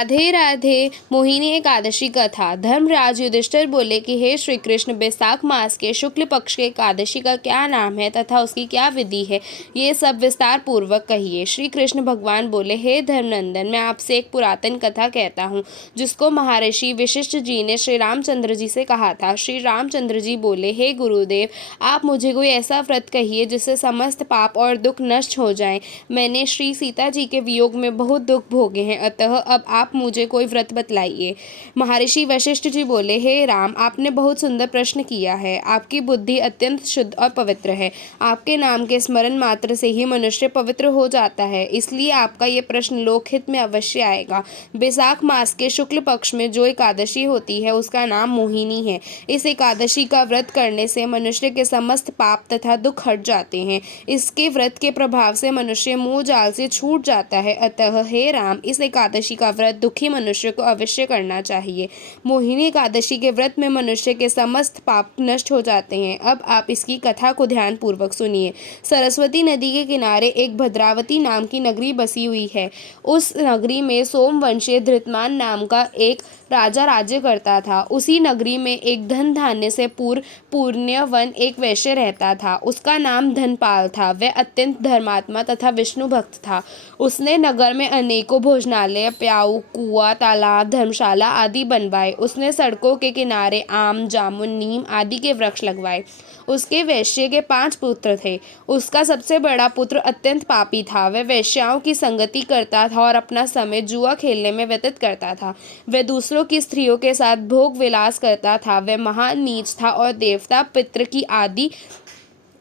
राधे राधे। मोहिनी एकादशी कथा। धर्मराज युधिष्ठिर बोले कि हे श्री कृष्ण, बैसाख मास के शुक्ल पक्ष के एकादशी का क्या नाम है तथा उसकी क्या विधि है, ये सब विस्तार पूर्वक कहिए। श्री कृष्ण भगवान बोले, हे धर्मनंदन, मैं आपसे एक पुरातन कथा कहता हूँ जिसको महर्षि वशिष्ठ जी ने श्री रामचंद्र जी से कहा था। श्री रामचंद्र जी बोले, हे गुरुदेव, आप मुझे कोई ऐसा व्रत कहिए जिससे समस्त पाप और दुख नष्ट हो जाएं। मैंने श्री सीता जी के वियोग में बहुत दुख भोगे हैं, अतः अब आप मुझे कोई व्रत बतलाइए। महर्षि वशिष्ठ जी बोले, हे राम, आपने बहुत सुंदर प्रश्न किया है। आपकी बुद्धि अत्यंत शुद्ध और पवित्र है। आपके नाम के स्मरण मात्र से ही मनुष्य पवित्र हो जाता है, इसलिए आपका ये प्रश्न लोकहित में अवश्य आएगा। बैसाख मास के शुक्ल पक्ष में जो एकादशी होती है उसका नाम मोहिनी है। इस एकादशी का व्रत करने से मनुष्य के समस्त पाप तथा दुख हट जाते हैं। इसके व्रत के प्रभाव से मनुष्य मोह जाल से छूट जाता है। अतः हे राम, इस एकादशी का व्रत दुखी मनुष्य को अवश्य करना चाहिए। मोहिनी एकादशी के व्रत में मनुष्य के समस्त पाप नष्ट हो जाते हैं। अब आप इसकी कथा को ध्यान पूर्वक सुनिए। सरस्वती नदी के किनारे एक भद्रावती नाम की नगरी बसी हुई है। उस नगरी में सोमवंशीय धृतमान नाम का एक राजा राज्य करता था। उसी नगरी में एक धन धान्य से पुण्यवन एक वैश्य रहता था। उसका नाम धनपाल था। वह अत्यंत धर्मात्मा तथा विष्णु भक्त था। उसने नगर में अनेकों भोजनालय, प्याऊ, कुआं, तालाब, धर्मशाला आदि बनवाए। उसने सड़कों के किनारे आम, जामुन, नीम आदि के वृक्ष लगवाए। उसके वैश्य के 5 पुत्र थे। उसका सबसे बड़ा पुत्र अत्यंत पापी था। वह वेश्याओं की संगति करता था और अपना समय जुआ खेलने में व्यतीत करता था। वह दूसरों की स्त्रियों के साथ भोग विलास करता था। वह महान नीच था और देवता पितृ की आदि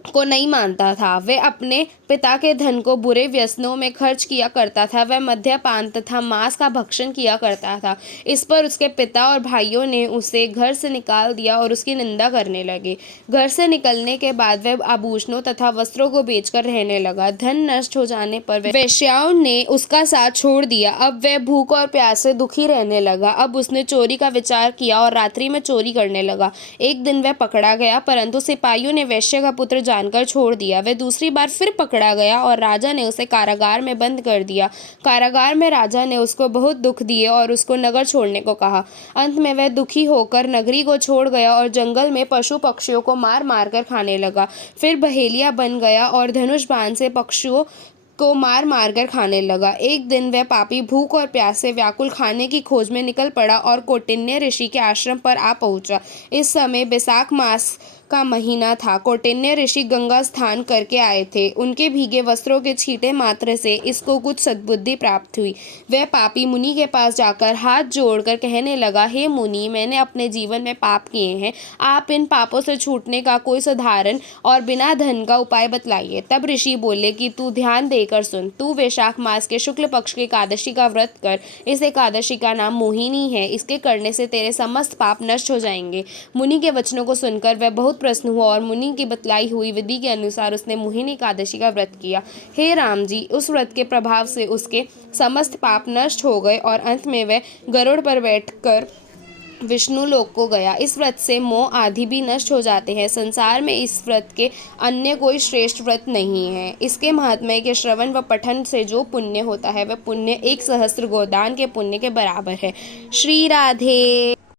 को नहीं मानता था। वह अपने पिता के धन को बुरे व्यसनों में खर्च किया करता था। वह मद्यपान तथा मांस का भक्षण किया करता था। इस पर उसके पिता और भाइयों ने उसे घर से निकाल दिया और उसकी निंदा करने लगे। घर से निकलने के बाद वह आभूषणों तथा वस्त्रों को बेचकर रहने लगा। धन नष्ट हो जाने पर वेश्याओं ने उसका साथ छोड़ दिया। अब वह भूख और प्यास से दुखी रहने लगा। अब उसने चोरी का विचार किया और रात्रि में चोरी करने लगा। एक दिन वह पकड़ा गया, परंतु सिपाहियों ने वैश्य का पुत्र जानकर छोड़ दिया। वह दूसरी बार फिर पकड़ा गया और राजा ने उसे कारागार में बंद कर दिया। कारागार में राजा ने उसको बहुत दुख दिए और उसको नगर छोड़ने को कहा। अंत में वह दुखी होकर नगरी को छोड़ गया और जंगल में पशु पक्षियों को मार मार कर खाने लगा। फिर बहेलिया बन गया और धनुष बाण से पक्षियों को मार मार कर खाने लगा। एक दिन वह पापी भूख और प्यास से व्याकुल खाने की खोज में निकल पड़ा और कौटिन्य ऋषि के आश्रम पर आ पहुंचा। इस समय बैसाख मास का महीना था। कौटिन्य ऋषि गंगा स्नान करके आए थे। उनके भीगे वस्त्रों के छींटे मात्र से इसको कुछ सद्बुद्धि प्राप्त हुई। वह पापी मुनि के पास जाकर हाथ जोड़कर कहने लगा, हे मुनि, मैंने अपने जीवन में पाप किए हैं। आप इन पापों से छूटने का कोई साधारण और बिना धन का उपाय बतलाइए। तब ऋषि बोले कि तू ध्यान देकर सुन। तू वैशाख मास के शुक्ल पक्ष की एकादशी का व्रत कर। इस एकादशी का नाम मोहिनी है। इसके करने से तेरे समस्त पाप नष्ट हो जाएंगे। मुनि के वचनों को सुनकर वह बहुत प्रसन्न हुआ और मुनि की बतलाई हुई विधि के अनुसार उसने मोहिनी एकादशी का व्रत किया। हे राम जी, उस व्रत के प्रभाव से उसके समस्त पाप नष्ट हो गए और अंत में वह गरुड़ पर बैठकर विष्णु लोक को गया। इस व्रत से मोह आदि भी नष्ट हो जाते हैं। संसार में इस व्रत के अन्य कोई श्रेष्ठ व्रत नहीं है। इसके महात्म्य के श्रवण व पठन से जो पुण्य होता है वह पुण्य 1 सहस्त्र गोदान के पुण्य के बराबर है। श्री राधे।